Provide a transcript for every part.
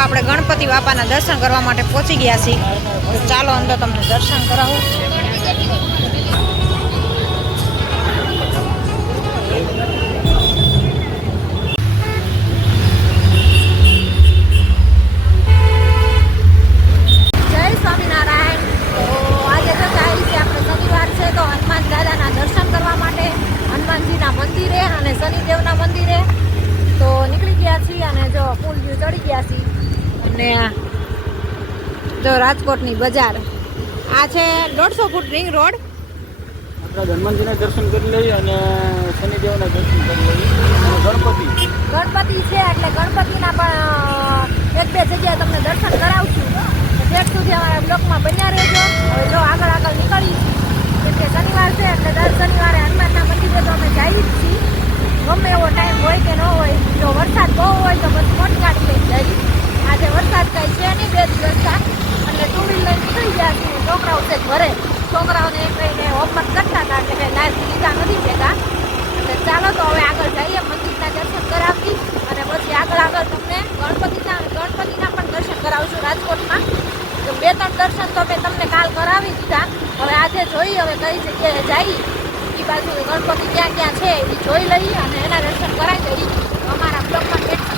આપણે ગણપતિ બાપાના દર્શન કરવા માટે પહોંચી ગયા છીએ ચાલો અંદર તમને દર્શન કરાવું અને જો રાજકોટની બજાર. આ છે દોઢસો ફૂટ રિંગ રોડ. આપણે હનુમાનજીના દર્શન કરી લઈએ અને શનિદેવના દર્શન કરી લઈએ. ગણપતિ. ગણપતિ છે એટલે ગણપતિના પણ એક બે જગ્યાએ તમને દર્શન કરાવશું. ઠેઠ સુધી અમારા બ્લોકમાં બન્યા રહેજો. હવે જો આગળ આગળ નીકળી એટલે કે શનિવાર છે એટલે દર શનિવારે હનુમાનના મંદિરે તો અમે જઈએ જ છીએ. ગમે એવો ટાઈમ હોય કે ન હોય જો વરસાદ બહુ હોય તો બસ મોટી ગાડી લઈને જઈએ. આજે વરસાદ કંઈ છે નહીં, બે દિવસથી એટલે ટુ વ્હીલર નીકળી ગયા છે છોકરાઓ છે ઘરે. છોકરાઓને કહીને હોમવર્ક કરતા હતા કે ભાઈ લાઈફ લીધા નથી ભેગા. એટલે ચાલો તો હવે આગળ જઈએ, મંદિરના દર્શન કરાવી અને પછી આગળ આગળ તમને ગણપતિના ગણપતિના પણ દર્શન કરાવશું રાજકોટમાં. તો બે ત્રણ દર્શન તો મેં તમને કાલ કરાવી દીધા. હવે આજે જોઈ, હવે કઈ જગ્યાએ જઈ. એ બાજુ ગણપતિ ક્યાં ક્યાં છે એ જોઈ લઈએ અને એના દર્શન કરાવી દઈએ અમારા બ્લોકમાં ભેટ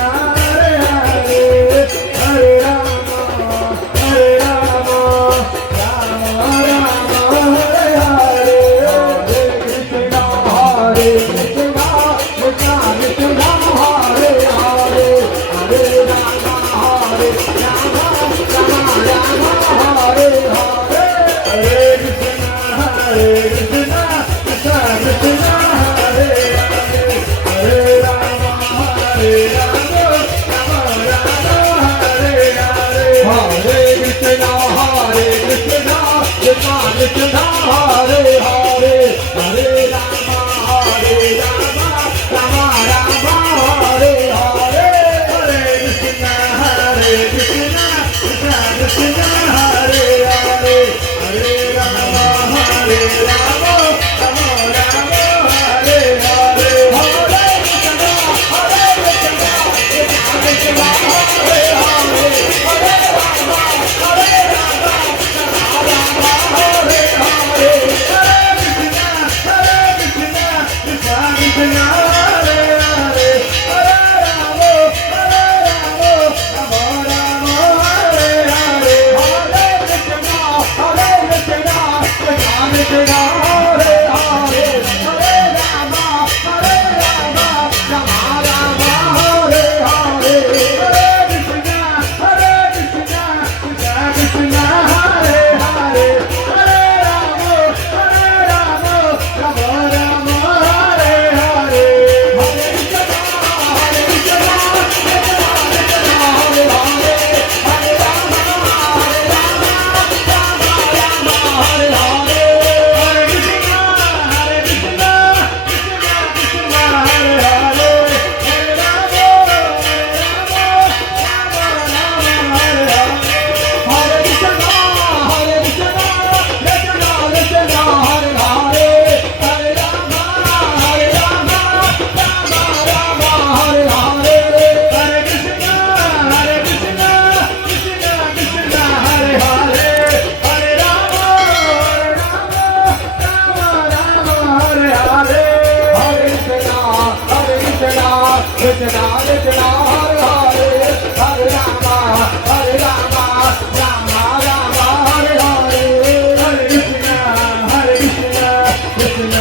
Open up.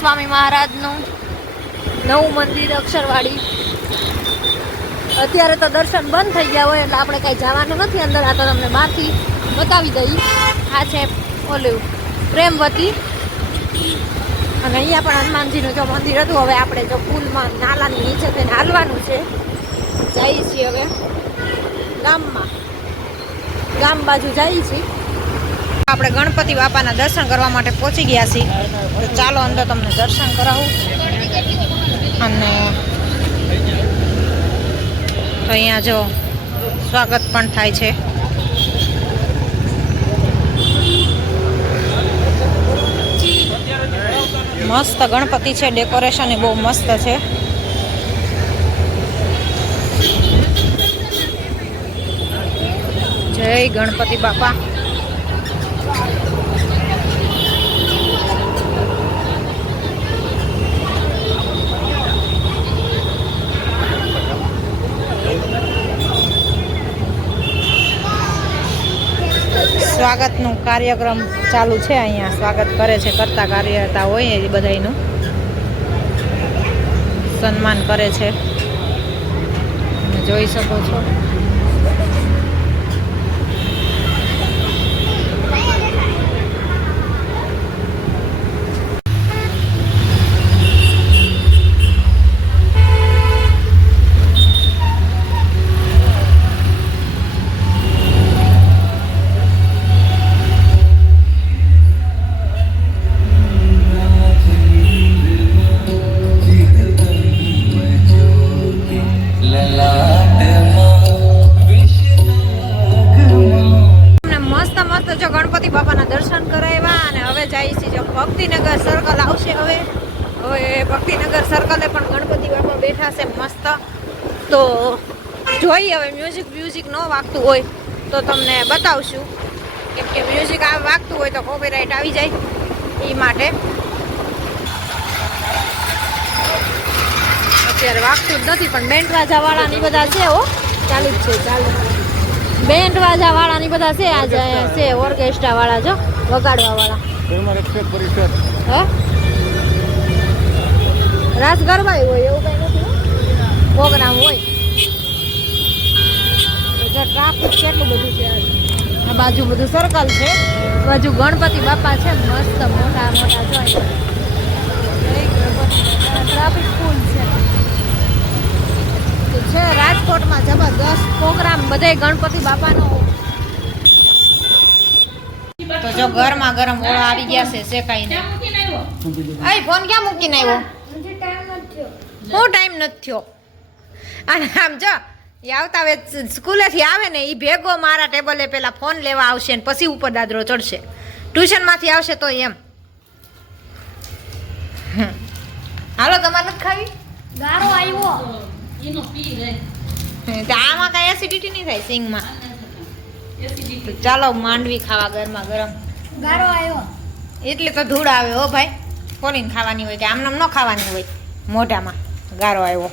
સ્વામી મહારાજનું નવું મંદિર અક્ષરવાડી. અત્યારે તો દર્શન બંધ થઈ ગયા હોય એટલે આપણે કાંઈ જવાનું નથી અંદર, આ તો તમને બહારથી બતાવી દઈ. આ છે ઓલું પ્રેમવતી. અને અહીંયા પણ હનુમાનજીનું જો મંદિર હતું, હવે આપણે જો પુલમાં નાલાની નીચે તેને હાલવાનું છે. જઈએ છીએ હવે ગામમાં. ગામ બાજુ જઈએ છીએ. આપણે ગણપતિ બાપાના દર્શન કરવા માટે પહોંચી ગયા છીએ. ચાલો અંદર તમને દર્શન કરાવું. અને તો અહીંયા જો સ્વાગત પણ થાય છે. મસ્ત ગણપતિ છે, ડેકોરેશન એ બહુ મસ્ત છે. જય ગણપતિ બાપા. સ્વાગતનું કાર્યક્રમ ચાલુ છે અહીંયા. સ્વાગત કરે છે, કરતા કાર્યકર્તા હોય એ બધાયનું. સન્માન કરે છે. જોઈ શકો છો. તો જોઈએ હવે મ્યુઝિક મ્યુઝિક ન વાગતું હોય તો તમને બતાવશું. કેમ કે મ્યુઝિક આ વાગતું હોય તો કોપીરાઇટ આવી જાય એ માટે. અત્યારે વાગતું જ નથી પણ બેન્ડ વાજાવાળાની વાળા ની બધા છે હો. ચાલુ જ છે ચાલુ. બેન્ડ વાજાવાળાની વાળા ની બધા છે આજે છે ઓર્કેસ્ટ્રા વાળા જો વગાડવા વાળા ધર્મ રક્ષક હે? રાસ ગરબા હોય એવું કઈ. પ્રોગ્રામ હોય. તો જો ટ્રાફિક કેટલું બધું છે. આ બાજુ બધું સર્કલ છે. બાજુ ગણપતિ બાપા છે મસ્ત મોટા મોટા જોઈ ટ્રાફિક ફૂલ છે. તો છે રાજકોટમાં જબરદસ્ત પ્રોગ્રામ બધે ગણપતિ બાપાનો. તો જો ગરમા ગરમ ઓળો આવી ગયા છે શેકાઈને આઈ ફોન ક્યાં મૂકીને આવ્યો? હું ટાઈમ નથી થયો. અને આમ જો એ આવતા હવે સ્કૂલેથી આવે ને એ ભેગો મારા ટેબલે પેલા ફોન લેવા આવશે ને પછી ઉપર દાદરો ચડશે. ટ્યુશનમાંથી આવશે તો એમ. હાલો તમારે નથી ખાવી? ગારો આવ્યો આમાં કાંઈ એસિડિટી નહીં થાય સિંગમાં. ચાલો માંડવી ખાવા ગરમા ગરમ. ગારો આવ્યો એટલે તો ધૂળ આવે હો ભાઈ. કોની ખાવાની હોય કે આમનામ ન ખાવાની હોય મોઢામાં. ગારો આવ્યો